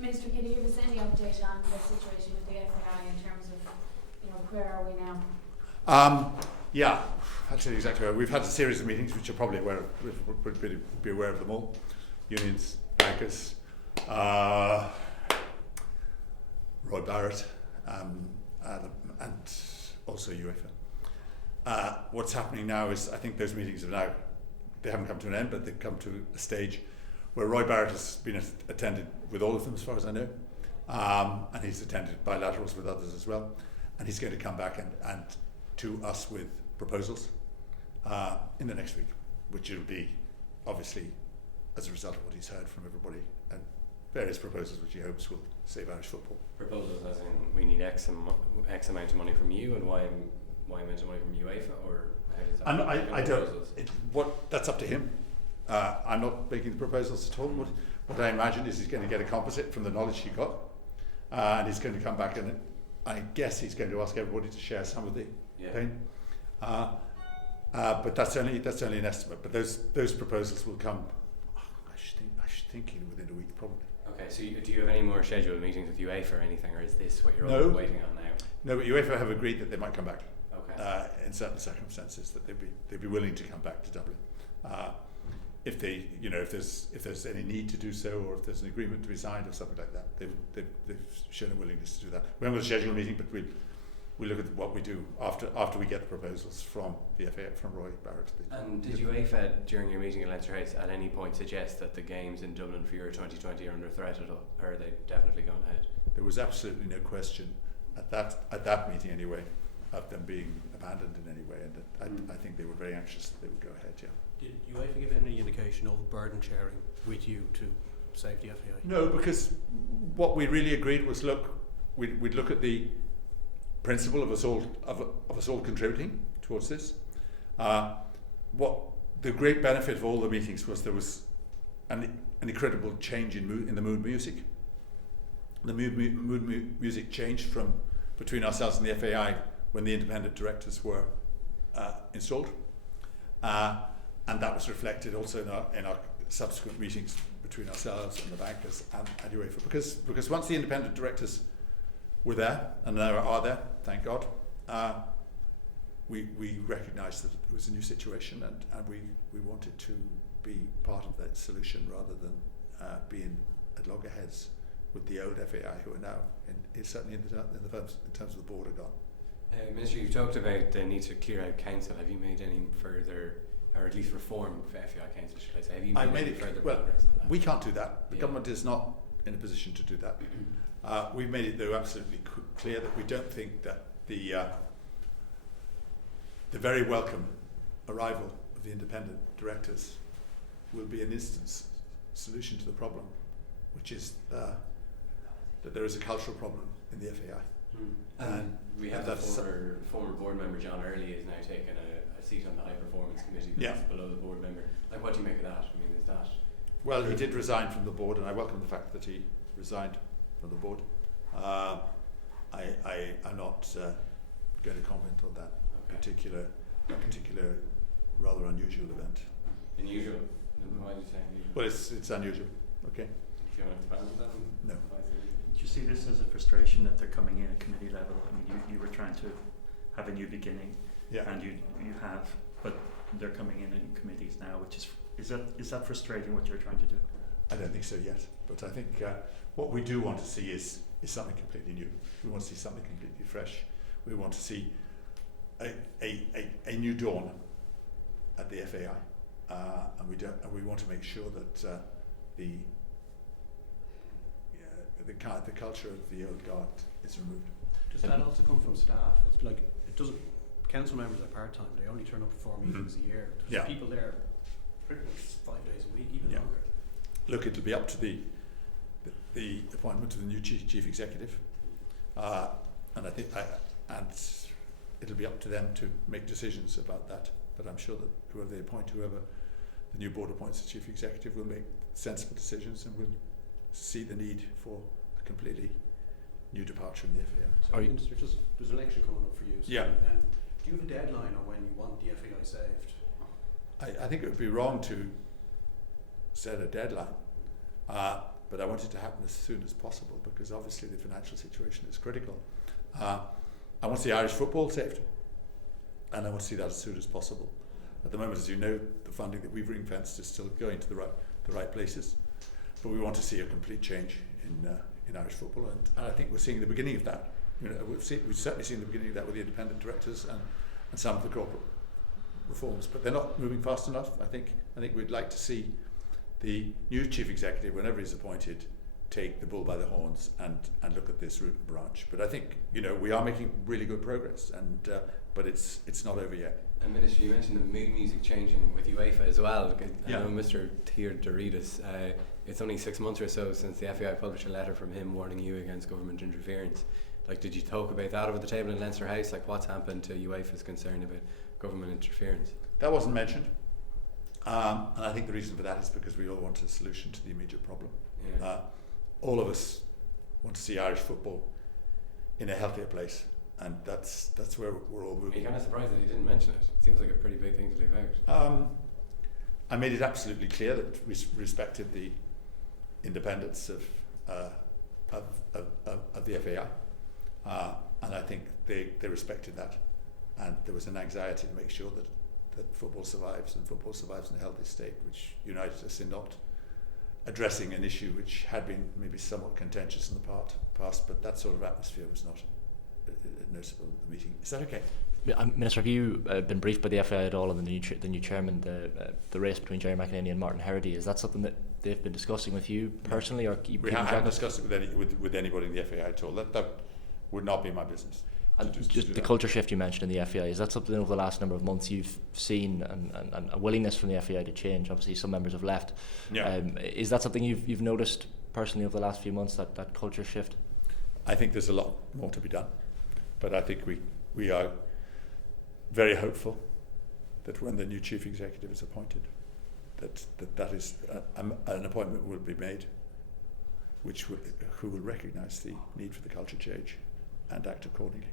Minister, can you give us any update on the situation with the FAI in terms of, where are we now? Yeah, I'll tell you exactly where. We've had a series of meetings, which you're probably aware of. We'd be aware of them all. Unions, bankers, Roy Barrett, and also UEFA. What's happening now is, I think those meetings they haven't come to an end, but they've come to a stage where Roy Barrett has been attended with all of them, as far as I know, and he's attended bilaterals with others as well, and he's going to come back and to us with proposals in the next week, which will be obviously as a result of what he's heard from everybody, and various proposals which he hopes will save Irish football. Proposals as in we need X amount of money from you, and Y amount of money from UEFA, or how does that I don't. That's up to him. I'm not making the proposals at all. What I imagine is he's going to get a composite from the knowledge he got, and he's going to come back, and I guess he's going to ask everybody to share some of the pain. But that's only an estimate. But those proposals will come. I should think within a week, probably. Okay, so do you have any more scheduled meetings with UEFA or anything, or is this what you're all waiting on now? No, but UEFA have agreed that they might come back. Okay. In certain circumstances, that they'd be willing to come back to Dublin. If they, if there's any need to do so, or if there's an agreement to be signed or something like that, they've shown a willingness to do that. We haven't got a scheduled meeting, but we'll look at what we do after we get the proposals from the FAI, from Roy Barrett. And did UEFA, during your meeting at Leinster House, at any point suggest that the games in Dublin for Euro 2020 are under threat at all, or are they definitely going ahead? There was absolutely no question at that meeting anyway of them being abandoned in any way, and I think they were very anxious that they would go ahead. Yeah. Did UEFA give any indication of burden sharing with you to save the FAI? No, because what we really agreed was, we'd look at the principle of us all contributing towards this. What the great benefit of all the meetings was, there was an incredible change in the mood music. The mood music changed from between ourselves and the FAI when the independent directors were installed, and that was reflected also in our subsequent meetings between ourselves and the bankers and UEFA, because once the independent directors were there, and now are there, thank God, we recognised that it was a new situation, and we wanted to be part of that solution rather than being at loggerheads with the old FAI, who are now certainly in terms of the board, are gone. Minister, you've talked about the need to clear out council. Have you made any further, or at least reform for FAI council, should I say? Have you made any further progress on that? We can't do that. The government is not in a position to do that. We've made it, though, absolutely clear that we don't think that the very welcome arrival of the independent directors will be an instant solution to the problem, which is that there is a cultural problem in the FAI. And we have the former board member John Early is now taking a seat on the high performance committee that's below the board member. Like, what do you make of that? I mean, is that? Well, he did resign from the board, and I welcome the fact that he resigned from the board. I'm not going to comment on that particular rather unusual event. Unusual? Why do you say unusual? Well, it's unusual. Okay. Do you want to expand on that? No. Do you see this as a frustration that they're coming in at committee level? I mean, you were trying to have a new beginning, and you have, but they're coming in committees now, which is that frustrating, what you're trying to do? I don't think so yet, but I think what we do want to see is something completely new. We want to see something completely fresh. We want to see a new dawn at the FAI, and we want to make sure that the culture of the old guard is removed. Does that also come from staff? It's like, it doesn't. Council members are part time. They only turn up for 4 meetings a year. There's people there pretty much 5 days a week, even longer. Look, it'll be up to the appointment of the new chief executive, and I think it'll be up to them to make decisions about that. But I'm sure that whoever the new board appoints as chief executive will make sensible decisions and will see the need for a completely new departure in the FAI. So, Minister, there's an election coming up for you. So do you have a deadline on when you want the FAI saved? I think it would be wrong to set a deadline. but I want it to happen as soon as possible because obviously the financial situation is critical. I want to see Irish football saved, and I want to see that as soon as possible. At the moment, as you know, the funding that we've ring-fenced is still going to the right places, but we want to see a complete change in Irish football, and I think we're seeing the beginning of that. We've certainly seen the beginning of that with the independent directors and some of the corporate reforms, but they're not moving fast enough. I think we'd like to see the new chief executive, whenever he's appointed, take the bull by the horns and look at this root and branch. But I think we are making really good progress, but it's not over yet. And Minister, you mentioned the mood music changing with UEFA as well. I know Mr. Theodoridis, it's only 6 months or so since the FAI published a letter from him warning you against government interference. Like, did you talk about that over the table in Leinster House? Like, what's happened to UEFA's concern about government interference? That wasn't mentioned. And I think the reason for that is because we all want a solution to the immediate problem. Yeah. All of us want to see Irish football in a healthier place, and that's where we're all moving. Are you kind of surprised that he didn't mention it? It seems like a pretty big thing to leave out. I made it absolutely clear that we respected the independence of the FAI, and I think they respected that, and there was an anxiety to make sure that football survives, and football survives in a healthy state, which united us in not addressing an issue which had been maybe somewhat contentious in the past, but that sort of atmosphere was not noticeable at the meeting. Is that okay? Minister, have you been briefed by the FAI at all on the new chairman, the race between Jerry McEnany and Martin Herity? Is that something that they've been discussing with you personally, or we haven't discussed it with anybody in the FAI at all. That would not be my business. And just the culture shift you mentioned in the FAI, is that something over the last number of months you've seen and a willingness from the FAI to change? Obviously some members have left. Yeah. Is that something you've noticed personally over the last few months, that culture shift? I think there's a lot more to be done, but I think we are very hopeful that when the new chief executive is appointed, that is an appointment will be made who will recognise the need for the culture change and act accordingly.